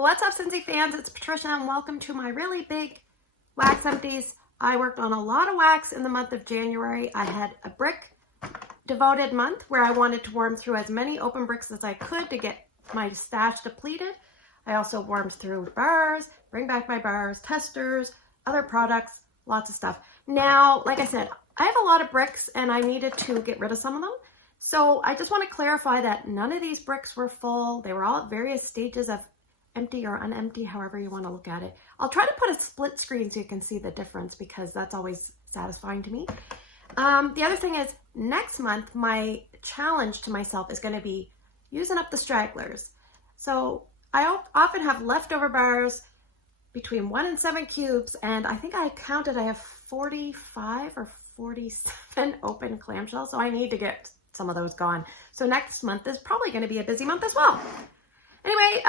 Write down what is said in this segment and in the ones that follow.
What's up, Scentsy fans? It's Patricia and welcome to my really big wax empties. I worked on a lot of wax in the month of January. I had a brick devoted month where I wanted to warm through as many open bricks as I could to get my stash depleted. I also warmed through bars, bring back my bars, testers, other products, lots of stuff. Now, like I said, I have a lot of bricks and I needed to get rid of some of them. So I just want to clarify that none of these bricks were full. They were all at various stages of empty or unempty, however you want to look at it. I'll try to put a split screen so you can see the difference because that's always satisfying to me. The other thing is next month, my challenge to myself is going to be using up the stragglers. So I often have leftover bars between 1 and 7 cubes, and I think I counted I have 45 or 47 open clamshells, so I need to get some of those gone. So next month is probably going to be a busy month as well. Anyway,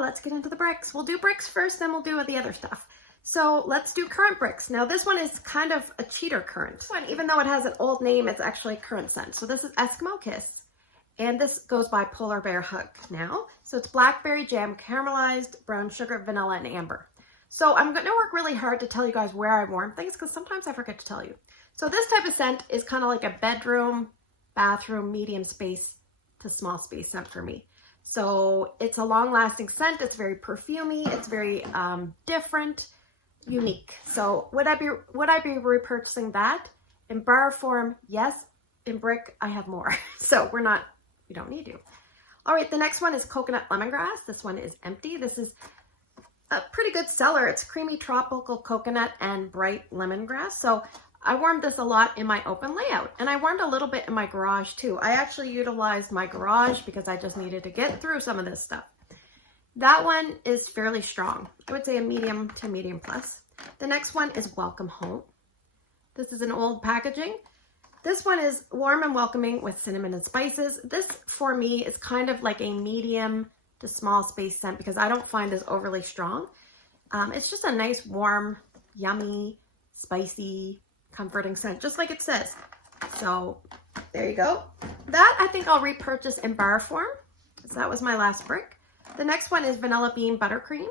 let's get into the bricks. We'll do bricks first, then we'll do the other stuff. So let's do current bricks. Now this one is kind of a cheater current. Even though it has an old name, it's actually current scent. So this is Eskimo Kiss. And this goes by Polar Bear Hug now. So it's blackberry jam, caramelized, brown sugar, vanilla, and amber. So I'm going to work really hard to tell you guys where I warm things because sometimes I forget to tell you. So this type of scent is kind of like a bedroom, bathroom, medium space to small space scent for me. So it's a long-lasting scent. It's very perfumey. It's very different, unique. So would I be repurchasing that in bar form? Yes. In brick, I have more. So we don't need to. All right, the next one is coconut lemongrass. This one is empty. This is a pretty good seller. It's creamy tropical coconut and bright lemongrass. So I warmed this a lot in my open layout, and I warmed a little bit in my garage too. I actually utilized my garage because I just needed to get through some of this stuff. That one is fairly strong. I would say a medium to medium plus. The next one is Welcome Home. This is an old packaging. This one is warm and welcoming with cinnamon and spices. This for me is kind of like a medium to small space scent because I don't find this overly strong. It's just a nice, warm, yummy, spicy, comforting scent, just like it says. So there you go. That I think I'll repurchase in bar form. So that was my last brick. The next one is Vanilla Bean Buttercream.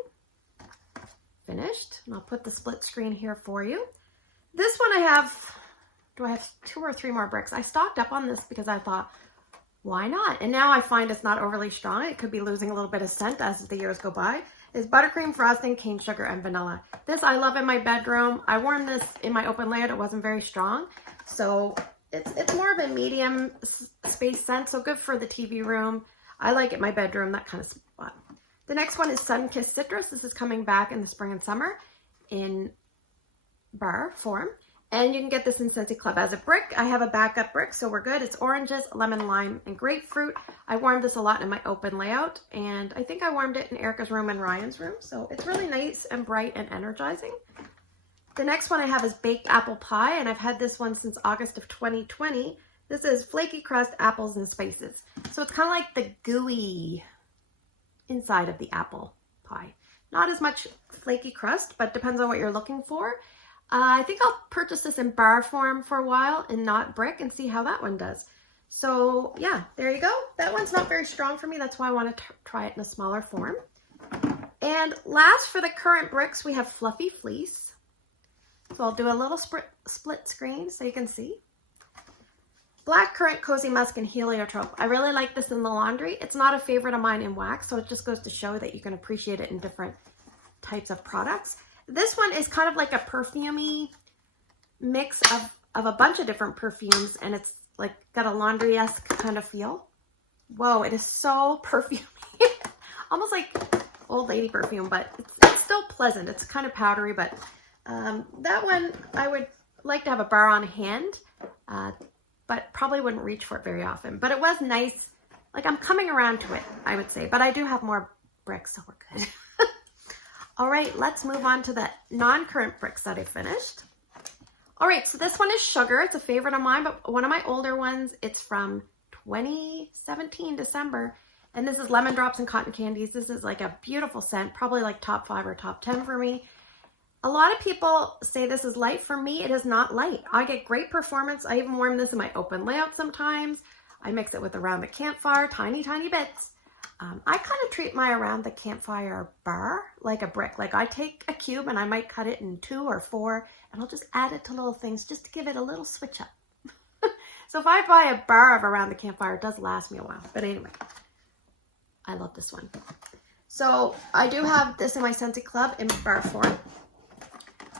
Finished. And I'll put the split screen here for you. This one I have 2 or 3 more bricks. I stocked up on this because I thought, why not? And now I find it's not overly strong. It could be losing a little bit of scent as the years go by. Is buttercream, frosting, cane sugar, and vanilla. This I love in my bedroom. I warmed this in my open layout. It wasn't very strong. So it's more of a medium space scent. So good for the TV room. I like it in my bedroom, that kind of spot. The next one is Sun-Kissed Citrus. This is coming back in the spring and summer in bar form. And you can get this in Scentsy Club as a brick. I have a backup brick, so we're good. It's oranges, lemon, lime, and grapefruit. I warmed this a lot in my open layout, and I think I warmed it in Erica's room and Ryan's room. So it's really nice and bright and energizing. The next one I have is Baked Apple Pie, and I've had this one since August of 2020. This is flaky crust, apples, and spices. So it's kind of like the gooey inside of the apple pie. Not as much flaky crust, but depends on what you're looking for. I think I'll purchase this in bar form for a while and not brick and see how that one does. So yeah, there you go. That one's not very strong for me. That's why I want to try it in a smaller form. And last for the current bricks, we have Fluffy Fleece. So I'll do a little split screen so you can see. Black Currant, Cozy Musk, and Heliotrope. I really like this in the laundry. It's not a favorite of mine in wax, so it just goes to show that you can appreciate it in different types of products. This one is kind of like a perfumey mix of a bunch of different perfumes, and it's like got a laundry-esque kind of feel. Whoa, it is so perfumey. Almost like old lady perfume, but it's still pleasant. It's kind of powdery, but that one I would like to have a bar on hand, but probably wouldn't reach for it very often. But it was nice. Like I'm coming around to it, I would say, but I do have more bricks, so we're good. All right, let's move on to the non-current bricks that I finished. All right, so this one is Sugar. It's a favorite of mine, but one of my older ones. It's from 2017, December. And this is Lemon Drops and Cotton Candies. This is like a beautiful scent, probably like top 5 or top 10 for me. A lot of people say this is light. For me, it is not light. I get great performance. I even warm this in my open layout sometimes. I mix it with around the campfire, tiny, tiny bits. I kind of treat my around the campfire bar like a brick. Like I take a cube and I might cut it in 2 or 4 and I'll just add it to little things just to give it a little switch up. So if I buy a bar of around the campfire, it does last me a while. But anyway, I love this one. So I do have this in my Scentsy Club in bar form.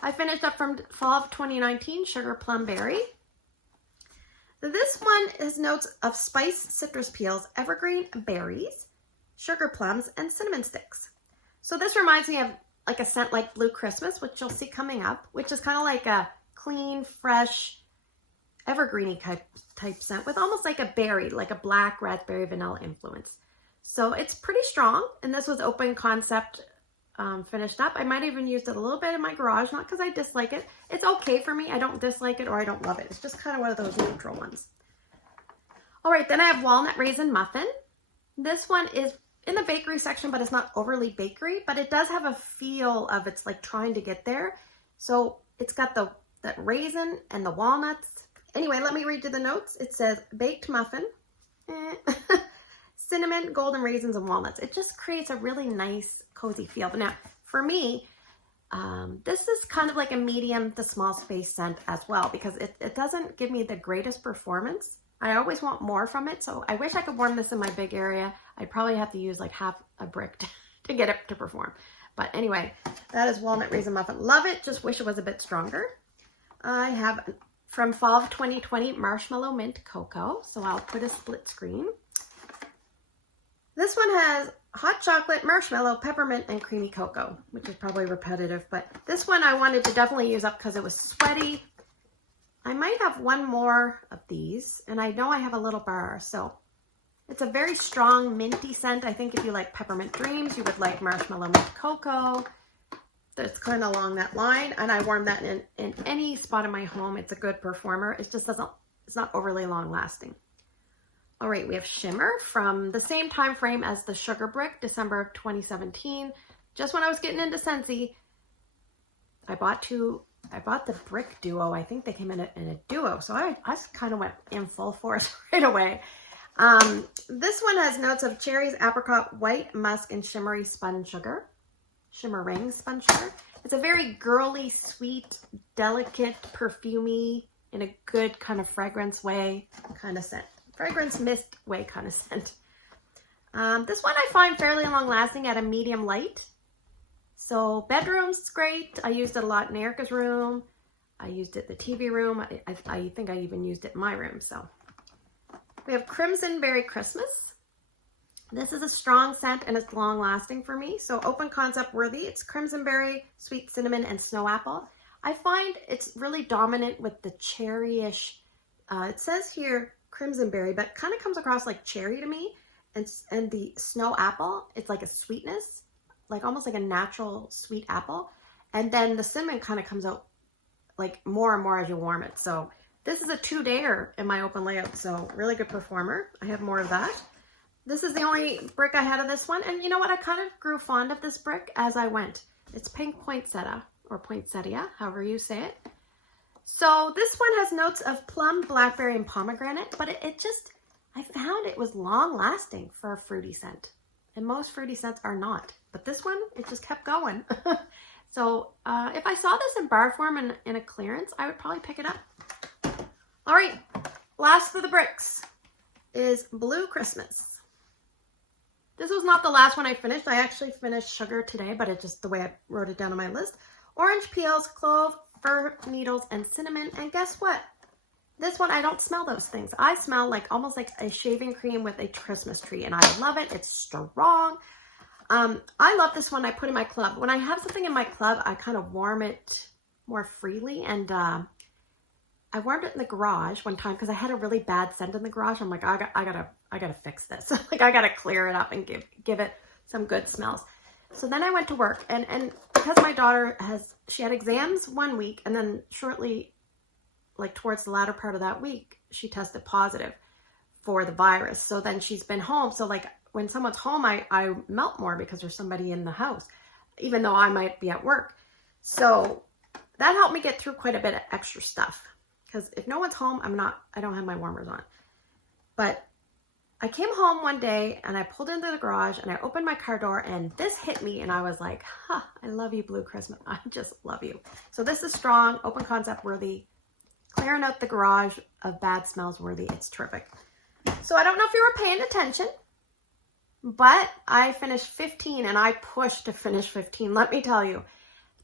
I finished up from fall of 2019, Sugar Plum Berry. This one has notes of spice, citrus peels, evergreen berries, sugar plums, and cinnamon sticks. So this reminds me of like a scent like Blue Christmas, which you'll see coming up, which is kind of like a clean, fresh, evergreeny type scent with almost like a berry, like a black raspberry vanilla influence. So it's pretty strong, and this was open concept finished up. I might even used it a little bit in my garage, not because I dislike it. It's okay for me. I don't dislike it or I don't love it. It's just kind of one of those neutral ones. All right, then I have Walnut Raisin Muffin. This one is in the bakery section, but it's not overly bakery, but it does have a feel of it's like trying to get there. So it's got that raisin and the walnuts. Anyway, let me read you the notes. It says baked muffin, cinnamon, golden raisins, and walnuts. It just creates a really nice, cozy feel. But now, for me, this is kind of like a medium to small space scent as well, because it doesn't give me the greatest performance. I always want more from it, so I wish I could warm this in my big area. I'd probably have to use like half a brick to get it to perform. But anyway, that is Walnut Raisin Muffin. Love it, just wish it was a bit stronger. I have from fall of 2020, Marshmallow Mint Cocoa, so I'll put a split screen. This one has hot chocolate, marshmallow, peppermint, and creamy cocoa, which is probably repetitive, but this one I wanted to definitely use up because it was sweaty. I might have one more of these, and I know I have a little bar, so it's a very strong minty scent. I think if you like Peppermint Dreams, you would like Marshmallow Mint Cocoa. It's kind of along that line, and I warm that in any spot in my home. It's a good performer. It just doesn't, it's not overly long lasting. All right, we have Shimmer from the same time frame as the Sugar Brick, December of 2017. Just when I was getting into Scentsy, I bought the Brick Duo. I think they came in a duo, so I kind of went in full force right away. This one has notes of cherries, apricot, white musk, and shimmery spun sugar. Shimmering spun sugar. It's a very girly, sweet, delicate, perfumey, in a good kind of fragrance way kind of scent. Fragrance mist way kind of scent. This one I find fairly long lasting at a medium light. So bedroom's great. I used it a lot in Erica's room. I used it in the TV room. I think I even used it in my room. So we have Crimson Berry Christmas. This is a strong scent and it's long lasting for me. So open concept worthy. It's crimson berry, sweet cinnamon, and snow apple. I find it's really dominant with the cherryish. It says here crimson berry, but kind of comes across like cherry to me. And the snow apple, it's like a sweetness, like almost like a natural sweet apple. And then the cinnamon kind of comes out like more and more as you warm it. So this is a 2-dayer in my open layout. So really good performer. I have more of that. This is the only brick I had of this one. And you know what? I kind of grew fond of this brick as I went. It's pink poinsettia or poinsettia, however you say it. So this one has notes of plum, blackberry, and pomegranate, but I found it was long lasting for a fruity scent. And most fruity scents are not. But this one, it just kept going. So if I saw this in bar form in a clearance, I would probably pick it up. All right, last of the bricks is Blue Christmas. This was not the last one I finished. I actually finished Sugar today, but it's just the way I wrote it down on my list. Orange peels, clove, fir needles, and cinnamon. And guess what? This one, I don't smell those things. I smell like almost like a shaving cream with a Christmas tree, and I love it. It's strong. I love this one I put in my club. When I have something in my club, I kind of warm it more freely, and I warmed it in the garage one time because I had a really bad scent in the garage. I'm like, I gotta fix this. Like I gotta clear it up and give it some good smells. So then I went to work, and because my daughter she had exams one week, and then shortly, like towards the latter part of that week, she tested positive for the virus. So then she's been home. So like when someone's home, I melt more because there's somebody in the house, even though I might be at work. So that helped me get through quite a bit of extra stuff. Because if no one's home, I don't have my warmers on. But I came home one day and I pulled into the garage and I opened my car door and this hit me and I was like, huh, I love you, Blue Christmas. I just love you. So this is strong, open concept worthy, clearing out the garage of bad smells worthy. It's terrific. So I don't know if you were paying attention, but I finished 15 and I pushed to finish 15. Let me tell you,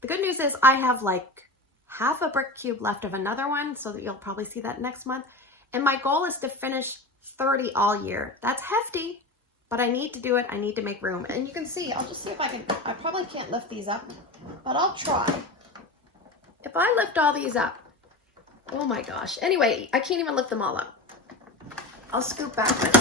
the good news is I have like half a brick cube left of another one, so that you'll probably see that next month. And my goal is to finish 30 all year. That's hefty, but I need to do it. I need to make room. And you can see, I'll just see if I can, I probably can't lift these up, but I'll try. If I lift all these up, oh my gosh. Anyway, I can't even lift them all up. I'll scoop backwards.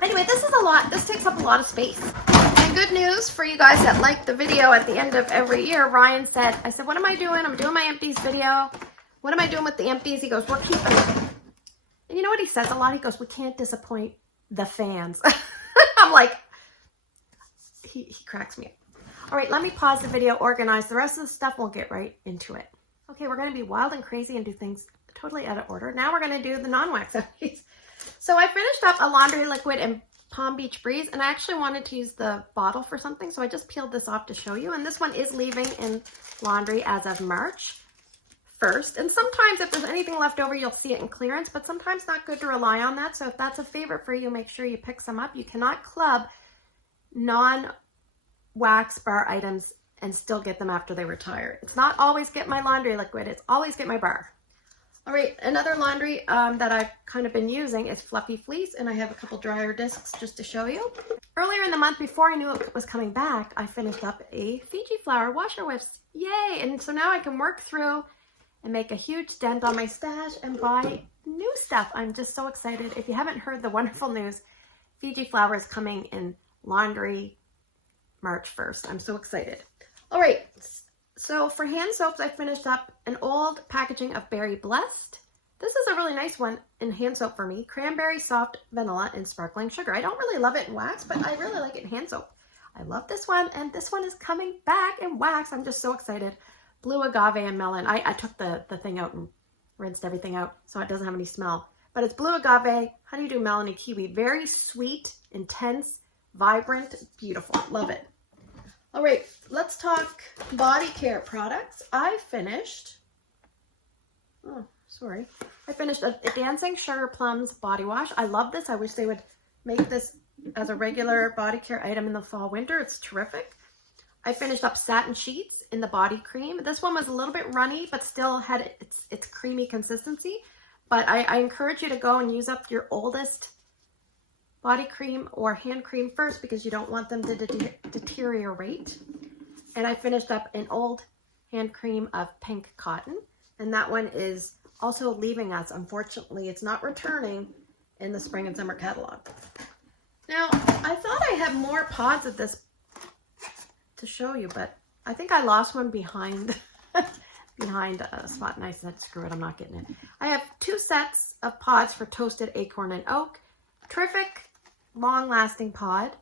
Anyway, this is a lot. This takes up a lot of space. And good news for you guys that like the video at the end of every year, Ryan said, I said, what am I doing? I'm doing my empties video. What am I doing with the empties? He goes, we're keeping it. And you know what he says a lot? He goes, we can't disappoint the fans. I'm like, he cracks me up. All right, let me pause the video, organize the rest of the stuff. We'll get right into it. Okay, we're going to be wild and crazy and do things totally out of order. Now we're going to do the non-wax empties. So I finished up a laundry liquid in Palm Beach Breeze, and I actually wanted to use the bottle for something, so I just peeled this off to show you. And this one is leaving in laundry as of March 1st. And sometimes if there's anything left over, you'll see it in clearance, but sometimes not good to rely on that. So if that's a favorite for you, make sure you pick some up. You cannot club non-wax bar items and still get them after they retire. It's not always get my laundry liquid, it's always get my bar. All right, another laundry that I've kind of been using is Fluffy Fleece, and I have a couple dryer discs just to show you. Earlier in the month, before I knew it was coming back, I finished up a Fiji flower washer whisk. Yay! And so now I can work through and make a huge dent on my stash and buy new stuff. I'm just so excited. If you haven't heard the wonderful news, Fiji flower is coming in laundry March 1st. I'm so excited. All right. So for hand soaps, I finished up an old packaging of Berry Blessed. This is a really nice one in hand soap for me. Cranberry soft vanilla and sparkling sugar. I don't really love it in wax, but I really like it in hand soap. I love this one, and this one is coming back in wax. I'm just so excited. Blue agave and melon. I took the thing out and rinsed everything out so it doesn't have any smell. But it's blue agave, honeydew melon, and kiwi. Very sweet, intense, vibrant, beautiful. Love it. All right, let's talk body care products. I finished a Dancing Sugar Plums body wash. I love this. I wish they would make this as a regular body care item in the fall, winter. It's terrific. I finished up Satin Sheets in the body cream. This one was a little bit runny, but still had its creamy consistency. But I encourage you to go and use up your oldest body cream or hand cream first, because you don't want them to deteriorate. And I finished up an old hand cream of pink cotton, and that one is also leaving us. Unfortunately, it's not returning in the spring and summer catalog. Now, I thought I had more pods of this to show you, but I think I lost one behind a spot, and I said, screw it, I'm not getting it. I have 2 sets of pods for Toasted Acorn and Oak. Terrific, long-lasting pod.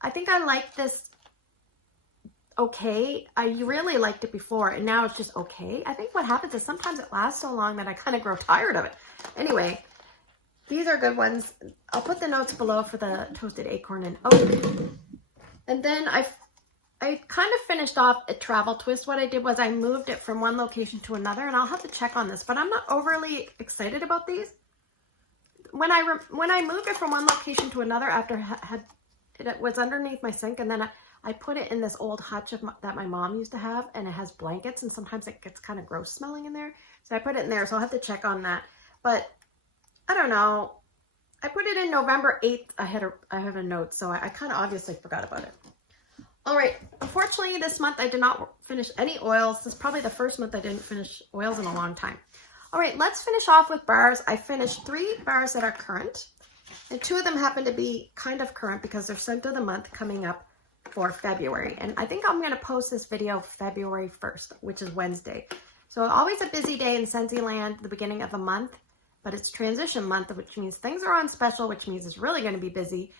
I think I like this okay. I really liked it before, and now it's just okay. I think what happens is sometimes it lasts so long that I kind of grow tired of it. Anyway, these are good ones. I'll put the notes below for the Toasted Acorn and Oak. And then I kind of finished off a travel twist. What I did was I moved it from one location to another, and I'll have to check on this, but I'm not overly excited about these. When I moved it from one location to another after it was underneath my sink, and then I put it in this old hutch that my mom used to have, and it has blankets, and sometimes it gets kind of gross smelling in there. So I put it in there, so I'll have to check on that. But I don't know. I put it in November 8th. I have a note, so I kind of obviously forgot about it. All right. Unfortunately, this month I did not finish any oils. This is probably the first month I didn't finish oils in a long time. All right, let's finish off with bars. I finished 3 bars that are current, and 2 of them happen to be kind of current because they're scent of the month coming up for February. And I think I'm going to post this video February 1st, which is Wednesday. So always a busy day in Scentsy land, the beginning of a month, but it's transition month, which means things are on special, which means it's really going to be busy.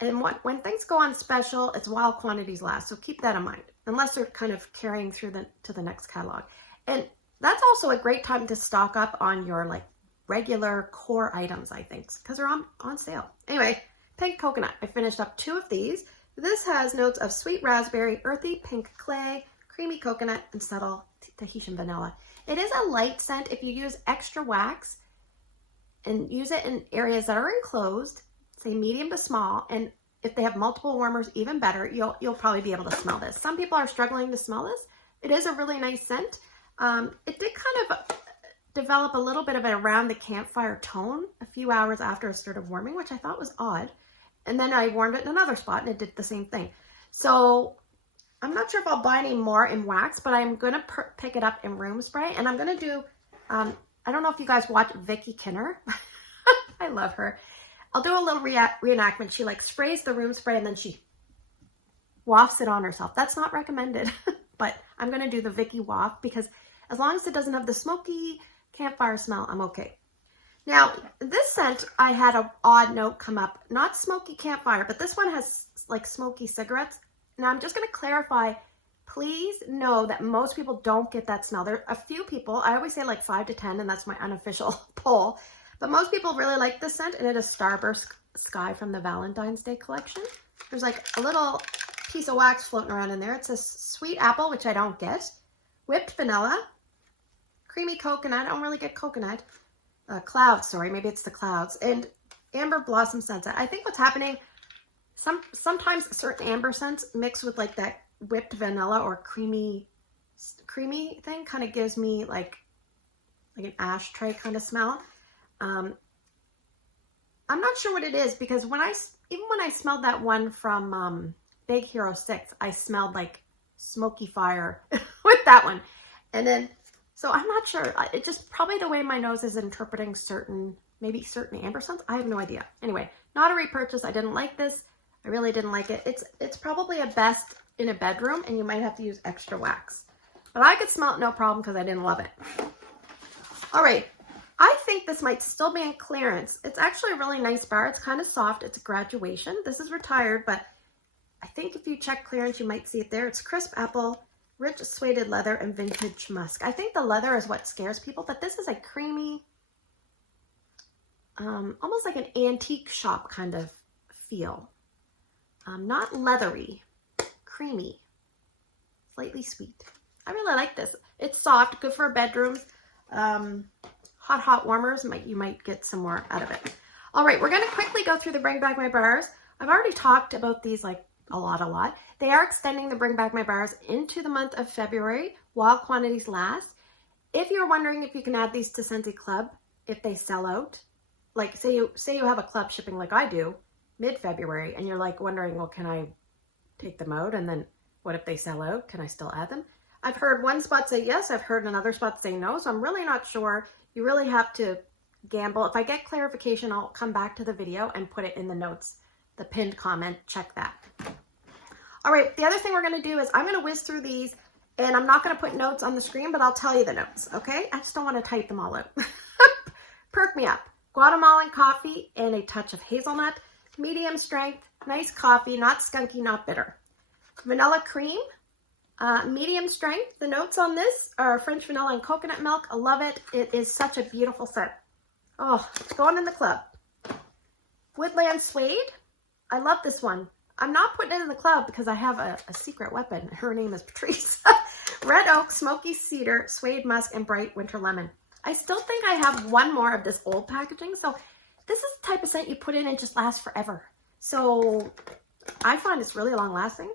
And when things go on special, it's while quantities last. So keep that in mind, unless they're kind of carrying through to the next catalog. And that's also a great time to stock up on your like regular core items, I think, because they're on sale. Anyway, pink coconut. I finished up 2 of these. This has notes of sweet raspberry, earthy pink clay, creamy coconut, and subtle Tahitian vanilla. It is a light scent. If you use extra wax and use it in areas that are enclosed, say medium to small, and if they have multiple warmers, even better, you'll probably be able to smell this. Some people are struggling to smell this. It is a really nice scent. It did kind of develop a little bit of an around the campfire tone a few hours after it started warming, which I thought was odd. And then I warmed it in another spot and it did the same thing. So I'm not sure if I'll buy any more in wax, but I'm going to pick it up in room spray. And I'm going to do, I don't know if you guys watch Vicky Kinner. I love her. I'll do a little reenactment. She like sprays the room spray and then she wafts it on herself. That's not recommended, but I'm going to do the Vicky waft because as long as it doesn't have the smoky campfire smell, I'm okay. Now, this scent, I had an odd note come up. Not smoky campfire, but this one has like smoky cigarettes. Now, I'm just going to clarify. Please know that most people don't get that smell. There are a few people. I always say like 5 to 10, and that's my unofficial poll. But most people really like this scent, and it is Starburst Sky from the Valentine's Day collection. There's like a little piece of wax floating around in there. It says sweet apple, which I don't get. Whipped vanilla. Creamy coconut. I don't really get coconut. Clouds, sorry. Maybe it's the clouds. And amber blossom sunset. I think what's happening, sometimes certain amber scents mixed with like that whipped vanilla or creamy thing kind of gives me like an ashtray kind of smell. I'm not sure what it is because even when I smelled that one from Big Hero 6, I smelled like smoky fire with that one. And then, so I'm not sure. It just probably the way my nose is interpreting maybe certain amber scents. I have no idea. Anyway, not a repurchase. I didn't like this. I really didn't like it. It's probably a best in a bedroom and you might have to use extra wax. But I could smell it no problem because I didn't love it. All right. I think this might still be in clearance. It's actually a really nice bar. It's kind of soft. It's a graduation. This is retired, but I think if you check clearance, you might see it there. It's crisp apple, rich suede leather, and vintage musk. I think the leather is what scares people, but this is a creamy, almost like an antique shop kind of feel. Not leathery, creamy, slightly sweet. I really like this. It's soft, good for bedrooms. Hot warmers, you might get some more out of it. All right, we're going to quickly go through the Bring Back My Bars. I've already talked about these like a lot. They are extending the Bring Back My Bars into the month of February while quantities last. If you're wondering if you can add these to Scentsy Club, if they sell out, like say you have a club shipping like I do, mid-February, and you're like wondering, well, can I take them out? And then what if they sell out? Can I still add them? I've heard one spot say yes. I've heard another spot say no. So I'm really not sure. You really have to gamble. If I get clarification, I'll come back to the video and put it in the notes, the pinned comment. Check that. All right. The other thing we're going to do is I'm going to whiz through these and I'm not going to put notes on the screen, but I'll tell you the notes. Okay. I just don't want to type them all out. Perk me up. Guatemalan coffee and a touch of hazelnut. Medium strength. Nice coffee. Not skunky, not bitter. Vanilla cream. Medium strength. The notes on this are French vanilla and coconut milk. I love it. It is such a beautiful scent. Oh, going in the club. Woodland suede. I love this one. I'm not putting it in the club because I have a secret weapon. Her name is Patrice. Red oak, smoky cedar, suede musk, and bright winter lemon. I still think I have one more of this old packaging. So this is the type of scent you put in and just lasts forever. So I find it's really long lasting.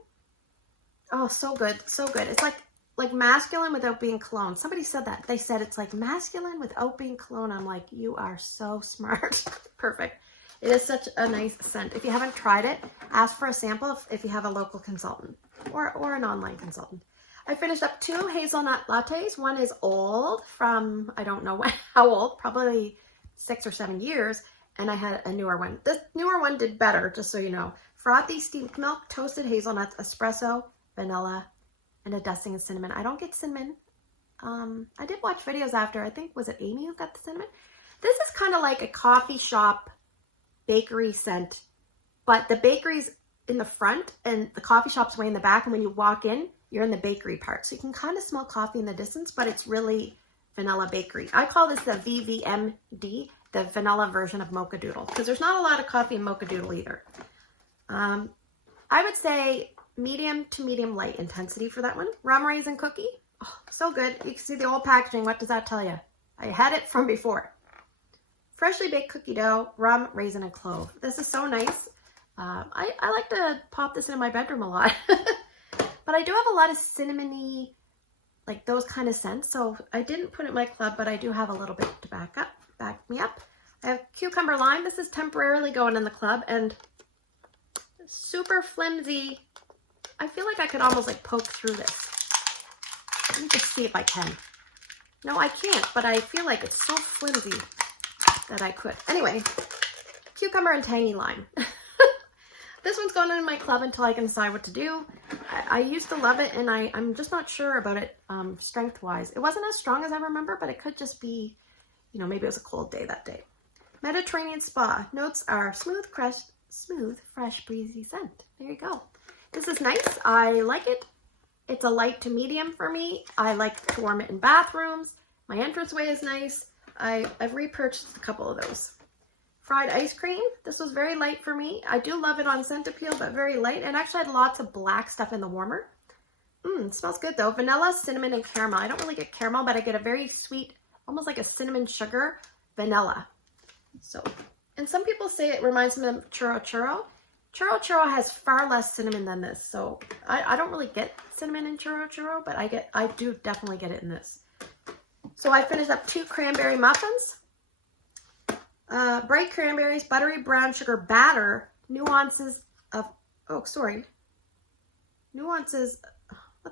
Oh, so good. So good. It's like masculine without being cologne. Somebody said that. They said it's like masculine without being cologne. I'm like, you are so smart. Perfect. It is such a nice scent. If you haven't tried it, ask for a sample if you have a local consultant or an online consultant. I finished up 2 hazelnut lattes. One is old from, I don't know how old, probably 6 or 7 years. And I had a newer one. This newer one did better, just so you know. Frothy steamed milk, toasted hazelnuts, espresso, vanilla, and a dusting of cinnamon. I don't get cinnamon. I did watch videos after. I think, was it Amy who got the cinnamon? This is kind of like a coffee shop bakery scent, but the bakery's in the front and the coffee shop's way in the back. And when you walk in, you're in the bakery part. So you can kind of smell coffee in the distance, but it's really Vanilla Bakery. I call this the BBMD, the vanilla version of Mocha Doodle, because there's not a lot of coffee in Mocha Doodle either. I would say medium to medium light intensity for that one. Rum raisin cookie. Oh, so good. You can see the old packaging. What does that tell you? I had it from before. Freshly baked cookie dough, rum, raisin, and clove. This is so nice. I like to pop this in my bedroom a lot. But I do have a lot of cinnamony, like those kind of scents. So I didn't put it in my club, but I do have a little bit to back me up. I have cucumber lime. This is temporarily going in the club, and super flimsy. I feel like I could almost like poke through this. Let me just see if I can. No, I can't, but I feel like it's so flimsy that I could. Anyway, cucumber and tangy lime. This one's going in my club until I can decide what to do. I used to love it, and I'm just not sure about it strength-wise. It wasn't as strong as I remember, but it could just be, you know, maybe it was a cold day that day. Mediterranean Spa. Notes are smooth, fresh, breezy scent. There you go. This is nice. I like it. It's a light to medium for me. I like to warm it in bathrooms. My entranceway is nice. I've repurchased a couple of those. Fried ice cream. This was very light for me. I do love it on scent appeal, but very light. And actually had lots of black stuff in the warmer. It smells good though. Vanilla, cinnamon, and caramel. I don't really get caramel, but I get a very sweet, almost like a cinnamon sugar vanilla. So, and some people say it reminds them of churro churro. Churro churro has far less cinnamon than this. So I don't really get cinnamon in churro churro, but I do definitely get it in this. So I finished up 2 cranberry muffins. Bright cranberries, buttery brown sugar batter, nuances, what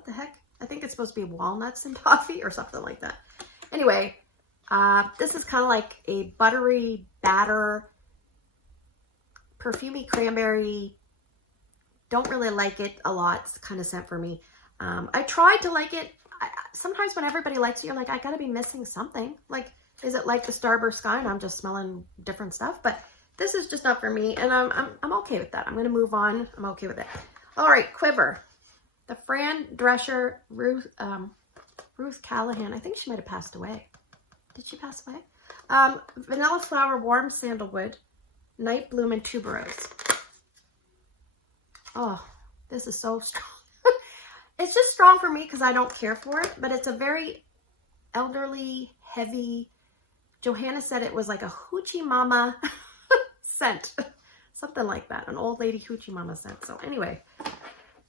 the heck? I think it's supposed to be walnuts and toffee or something like that. Anyway, this is kind of like a buttery batter, perfumey cranberry. Don't really like it a lot. It's kind of scent for me. I tried to like it. Sometimes when everybody likes it, you're like, I gotta be missing something. Like, is it like the Starburst Sky and I'm just smelling different stuff? But this is just not for me, and I'm okay with that. I'm gonna move on. I'm okay with it. All right, Quiver. The Fran Drescher Ruth Callahan. I think she might have passed away. Did she pass away? Vanilla flower, warm sandalwood, night bloom, and tuberose. Oh, this is so strong. It's just strong for me because I don't care for it, but it's a very elderly, heavy. Johanna said it was like a hoochie mama scent. Something like that. An old lady hoochie mama scent. So anyway,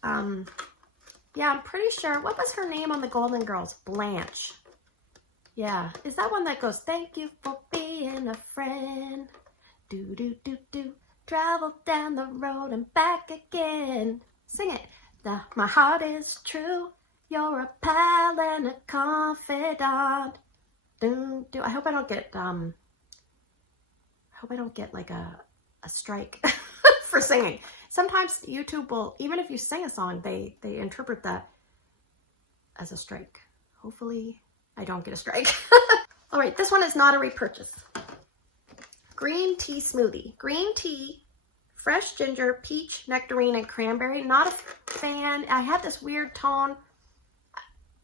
yeah, I'm pretty sure. What was her name on the Golden Girls? Blanche. Yeah. Is that one that goes, thank you for being a friend. Do, do, do, do. Travel down the road and back again. Sing it. My heart is true. You're a pal and a confidant. I hope I don't get like a strike for singing. Sometimes YouTube will, even if you sing a song, they interpret that as a strike. Hopefully I don't get a strike. All right, this one is not a repurchase. Green tea smoothie. Green tea, fresh ginger, peach, nectarine, and cranberry. Not a fan. I had this weird tone.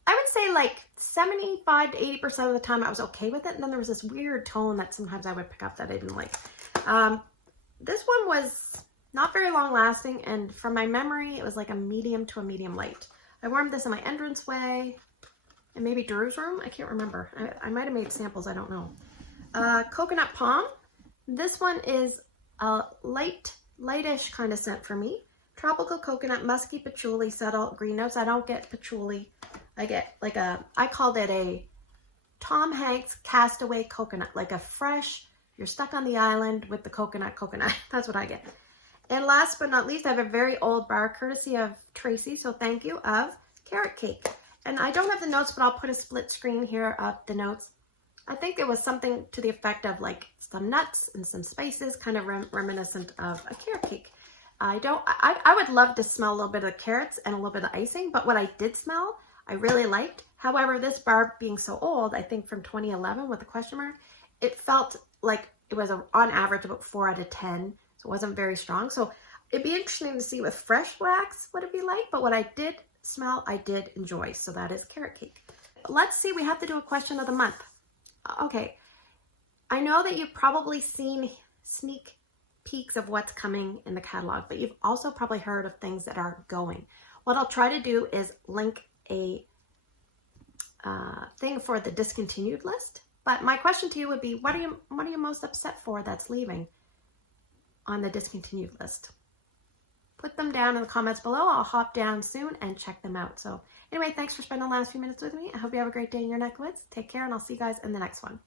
I would say like 75 to 80% of the time I was okay with it. And then there was this weird tone that sometimes I would pick up that I didn't like. This one was not very long lasting. And from my memory, it was like a medium to a medium light. I warmed this in my entranceway and maybe Drew's room. I can't remember. I might have made samples. I don't know. Coconut palm. This one is a lightish kind of scent for me. Tropical coconut, musky patchouli, subtle green notes. I don't get patchouli. I get like I called it a Tom Hanks castaway coconut, like a fresh, you're stuck on the island with the coconut. That's what I get. And last but not least, I have a very old bar, courtesy of Tracy, so thank you, of carrot cake. And I don't have the notes, but I'll put a split screen here of the notes. I think it was something to the effect of like some nuts and some spices, kind of reminiscent of a carrot cake. I would love to smell a little bit of the carrots and a little bit of icing, but what I did smell, I really liked. However, this bar being so old, I think from 2011 with the question mark, it felt like it was on average about 4 out of 10. So it wasn't very strong. So it'd be interesting to see with fresh wax what it'd be like. But what I did smell, I did enjoy. So that is carrot cake. let's see, we have to do a question of the month. Okay, I know that you've probably seen sneak peeks of what's coming in the catalog, but you've also probably heard of things that are going. What I'll try to do is link a thing for the discontinued list. But my question to you would be, what are you most upset for that's leaving on the discontinued list? Put them down in the comments below. I'll hop down soon and check them out. So anyway, thanks for spending the last few minutes with me. I hope you have a great day in your neck of the woods. Take care, and I'll see you guys in the next one.